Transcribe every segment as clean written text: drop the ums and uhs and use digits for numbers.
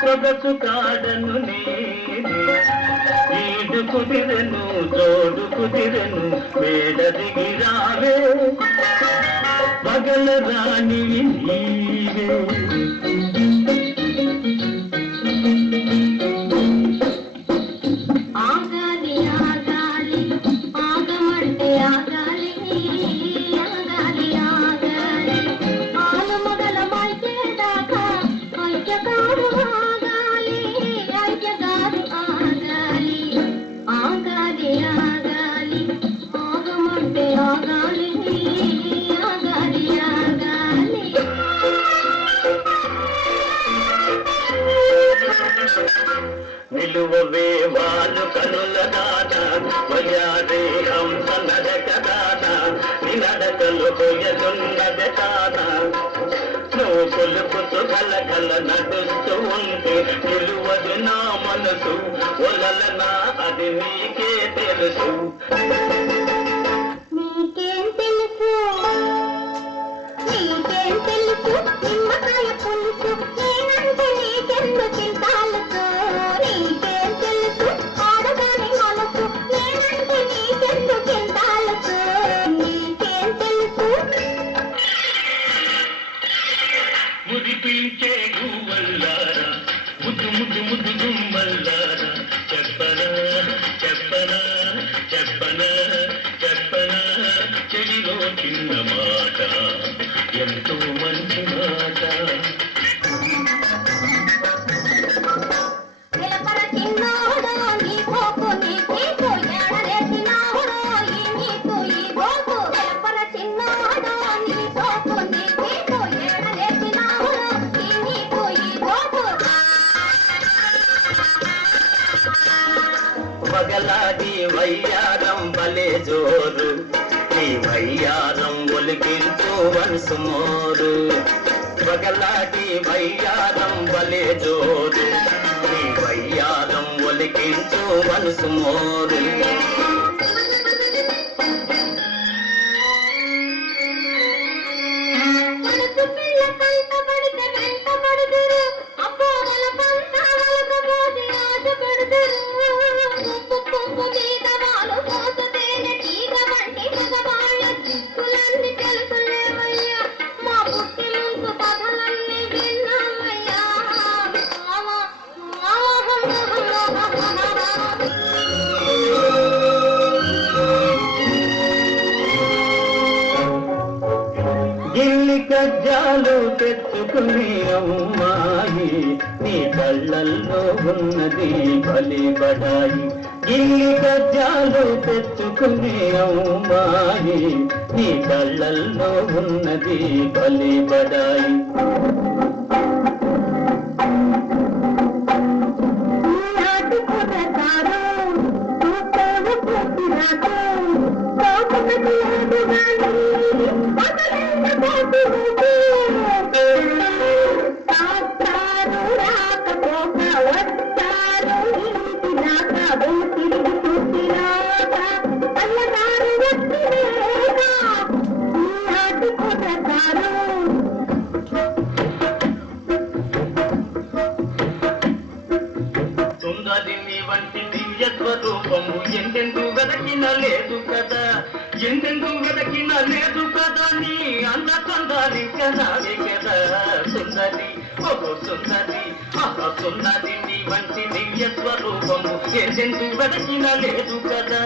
సొగసు కాడను ఈడు కుదిరెను జోడు కుదిరెను మేడ దిగిరావే పగల రాణి నీవే నిలువవే వాళ్ళు కనుల దాట వయారే హంస నడక దాట నినడకలు కొయ్యనున్నది తాట నువ్వు కొలుపుతూ కలకల నడుస్తూ ఉంటే నిలువదు నా మనసు ఒలలనా అది నీకే తెలుసు నీకేం తెలుసు నీకేం తెలుసు నిమ్మకాయ పులుసు నేనంటే నీకెందు చింతాలుసు నీకేం తెలుసు ఆడదాని మనసు నేనంటే నీకెందు చింతాలుసు నీకేం తెలుసు మురిపించే గువ్వల్లారా ముద్దు ముద్దు ముద్దు గుమ్మల్లారా చెప్పనా చెప్పనా చెప్పనా చెప్పనా చెడిలో చిన్న మాట ఎంతో మంచి మాట పగలాడి వయ్యారం బలే జోరు నీ వయ్యారం ఒలికించు వన్సు మోరు పగలాడి వయ్యారం బలే జోరు నీ వయ్యారం ఒలికించు వన్సు మోరు గిల్లి కజ్జాలు తెచ్చుకుని అమ్మాయి నీ కళ్ళల్లో ఉన్నది బలి బడాయి గిల్లి కజ్జాలు తెచ్చుకుని అమ్మాయి నీ కళ్ళల్లో ఉన్నది బలి బడాయి సుందరిని వంటి దివ్య స్వరూపము ఎందెందు వెదకిన లేదు కదా ఎందెందు వెదకిన లేదు కదా నీ అన్న కందాలి కదాలి కదా సుందరి ఓ సుందరి సుందరి నీ వంటి దివ్య స్వరూపము ఎందెందు వెదకిన లేదు కదా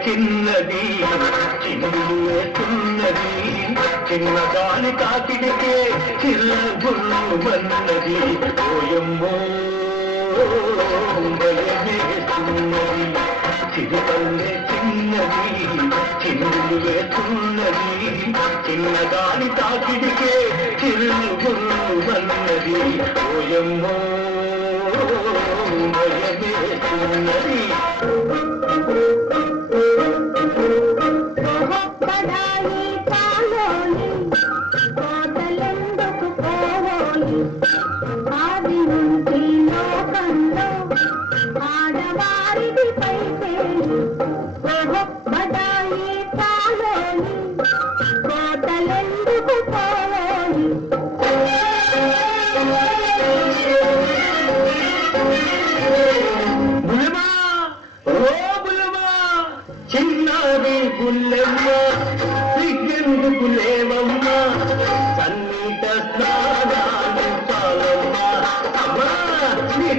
చిన్నది చిన్నది చిన్నదాని కాకిడికే చిల్ల గుళ్ళు వన్నది ఓయమ్మో భయమేస్తున్నది చిరుపల్లె చిన్నది చిన్నులు వేస్తున్నది చిన్నదాని తాకిడికే చిల్లు గుళ్ళు వన్నది ఓయమ్మో భయమేస్తున్నది చిన్నారి బుల్లెమ్మ సిగ్గెందుకు లేవమ్మ కన్నీట స్నానాలు చాలమ్మ అమ్మా నీ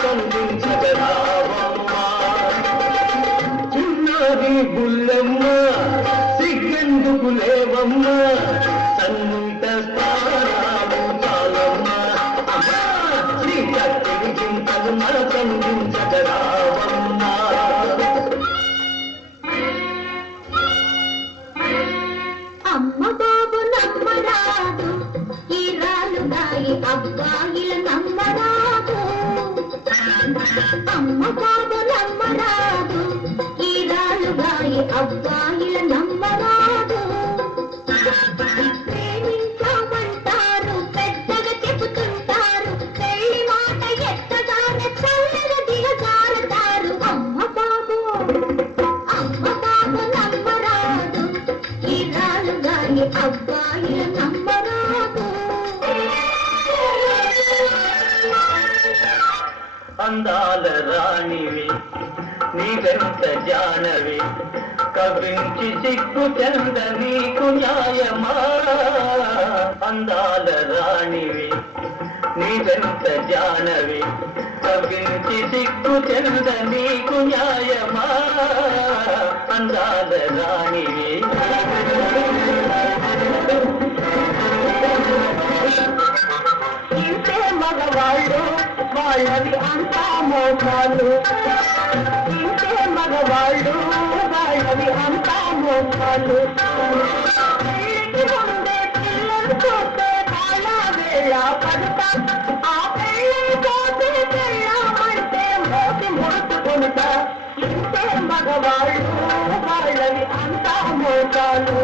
కందించగరావమ్మ చిన్నారి బుల్లెమ్మ సిగ్గెందుకు లేవమ్మ కన్నీట స్నానాలు చాలమ్మ అమ్మా నీ కందించగరావమ్మ అమ్మ బాబు నమ్మరాదు ఈ రాలుగాయి అబ్బాయిల నమ్మరాదు అమ్మ బాబు నమ్మరాదు ఈ రాలుగాయి అబ్బాయిల నమ్మరాదు ప్రేమించామంటారు పెద్దగా చెబుతుంటారు పెళ్లి మాట ఎత్తగానే చల్లగా దిగజారుతారు అమ్మ బాబు నమ్మరాదు ఈ రాలుగాని అబ్బాయిల నమ్మరాదు అందాల రాణివి నీవెంత జానవి కవించి సిగ్గు చెంద నీకు న్యాయమా అందాల రాణివి నీవెంత జానవి కవించి సిగ్గు చెంద నీకు న్యాయమా అందాల రాణివి ఇంతే మగవాళ్ళు వాళ్ళవి అంతా మోసాలు ఇంతే మగవాళ్ళు వాళ్ళవి అంతా మోసాలు పెళ్ళికి ముందే పిల్లలు చూస్తే కాళ్ళ వేళ పడుతా ఆ పెళ్ళి పోతే పెళ్ళామంటే మోసి ముడుచుకుంటా ఇంతే మగవాళ్ళు వాళ్ళవి అంతా మోసాలు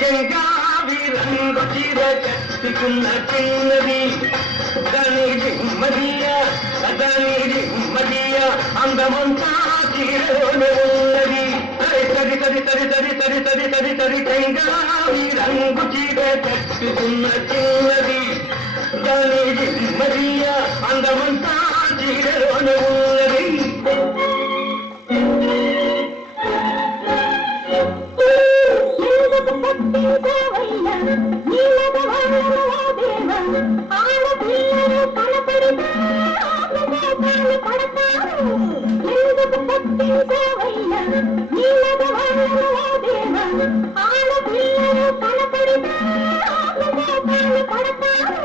చెంగావి రంగు చీర కట్టుకున్న చిన్నది దాని మదియ అందమంతా చీరలోనే ఉన్నది తరి తరి తరి తరి తరి తరి తరి తరి చెంగావి రంగు చీర కట్టుకున్న చిన్నది దాని మదియ అందమంతా చీరలోనే ఉన్నది ఆడపిల్లలు కనపడితే ఆపదాలు పడతారు ఎందుకు పట్టించావయ్యా ఆడపిల్లలు కనపడితే ఆపదాలు పడతారు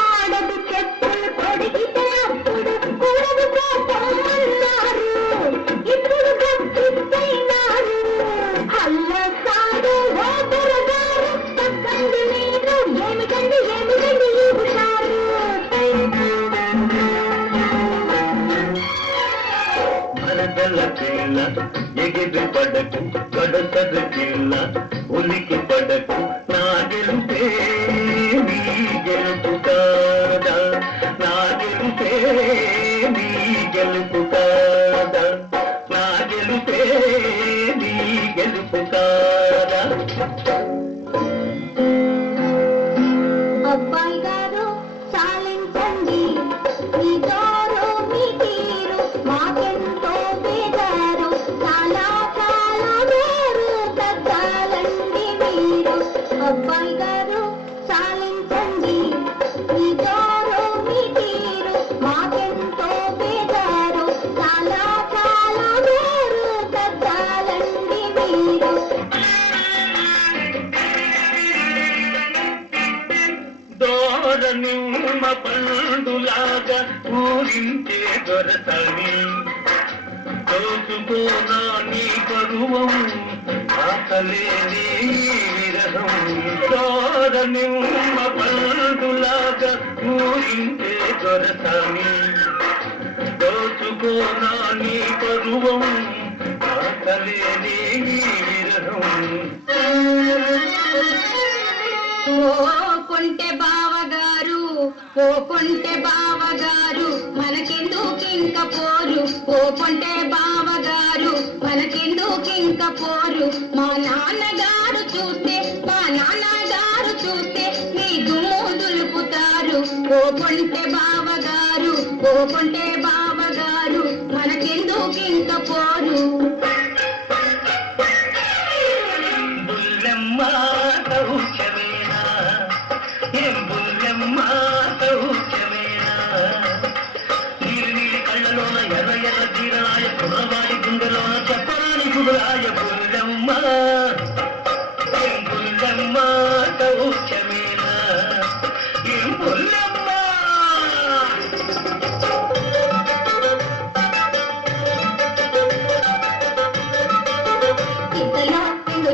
ఆడదు చెప్పులు కొడిగితే అప్పుడు కూడదు పోతామన్నారు ఇప్పుడు గట్టిపోయినారు హల్ల సారు రోదరగారు పక్కంది మీరు ఏమిటండి ఈ హుషారు మరదల పిల్ల ఎగిరి పడకు కడసరి పిల్ల ఉలికి పడకు నా గెలుపే నీ గెలుపు కాదా నా గెలుపే నీ గెలుపు కాదా నా గెలుపే నీ గెలుపు కాదా అబ్బాయి గారు చాలించండి మీ జోరు మీ తీరు మాకెంతో బేదారు చాలా చాలా నోరు తగ్గాలండి మీరు అబ్బాయి గారు చాలించండి మీ జోరు మీ తీరు మాకెంతో బేదారు చాలా చాలా నోరు తగ్గాలండి మీరు నిమ్మ పండులాగా పూరించే దొరతని దోచుకోనా నీ పరువం ఆకలేని విరహం నిమ్మ పండులాగా ఊరింటే దొరసామి దోచుకోనా నీ పరువం ఆకలేని విరహం ఓ కొంటె బావగారు ఓ కొంటె బావగారు మనకెందుకింక పోరు ఓ కొంటె బావగారు మనకెందుకింక పోరు మా నాన్నగారు చూస్తే మీ దుమ్ము దులుపుతారు ఓ కొంటె బావగారు ఓ కొంటె బావగారు మనకెందుకింక పోరు బుల్లెమ్మ సౌఖ్యమేనా ఏం బుల్లెమ్మ సౌఖ్యమేనా నీలి కళ్ళలోన ఎర్ర ఎర్ర తీరాయ కుర్రవాడి గుండెలోన చెప్పరాని గుడులాయ బుల్లెమ్మ ఏం బుల్లెమ్మ సౌఖ్యమేనా ఏం బుల్లెమ్మ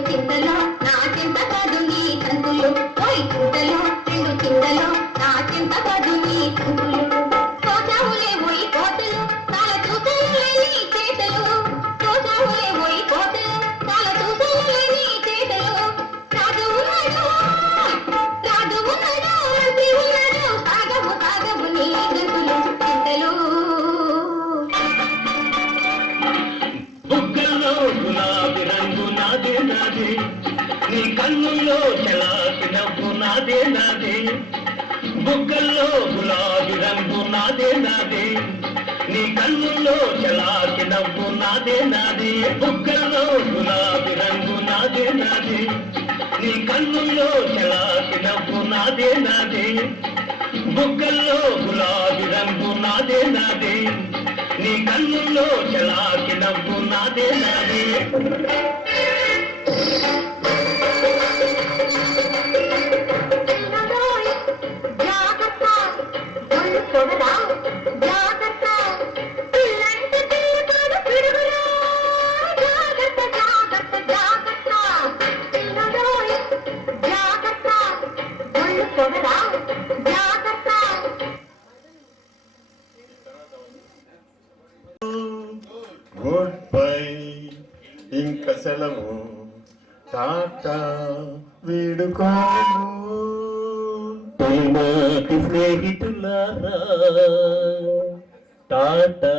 చింతలో నా చింత కాదు నీ తంతులు ఓయ్ చింతలో నా చింత కాదు నీ తంతులు కోసావులే ఓయ్ కోతలు చాలా చూసానులే నీ చేతలు కోసావులే ఓయ్ కోతలు చాలా చూసానులే నీ చేతలు రాజు ఉన్నాడు మంత్రి ఉన్నాడు సాగవు నీ గంతులు చింతలు బుగ్గల్లో గులాబీ రంగు నాదే నాదే నీ కన్నుల్లో చలాకి నవ్వు నాదే నాదే బుగ్గల్లో గులాబీ రంగు నాదే నాదే నీ కన్నుల్లో చలాకి నవ్వు నాదే నాదే బుగ్గల్లో గులాబీ రంగు నాదే నాదే నీ కన్నుల్లో చలాకి నవ్వు నాదే నాదే బుగ్గల్లో గులాబీ రంగు నాదే నాదే నీ కన్నుల్లో చలాకి నవ్వు నాదే నాదే గుడ్ బై ఇంక సెలవు టాటా వీడుకోను తొలినాటి స్నేహితులారా టాటా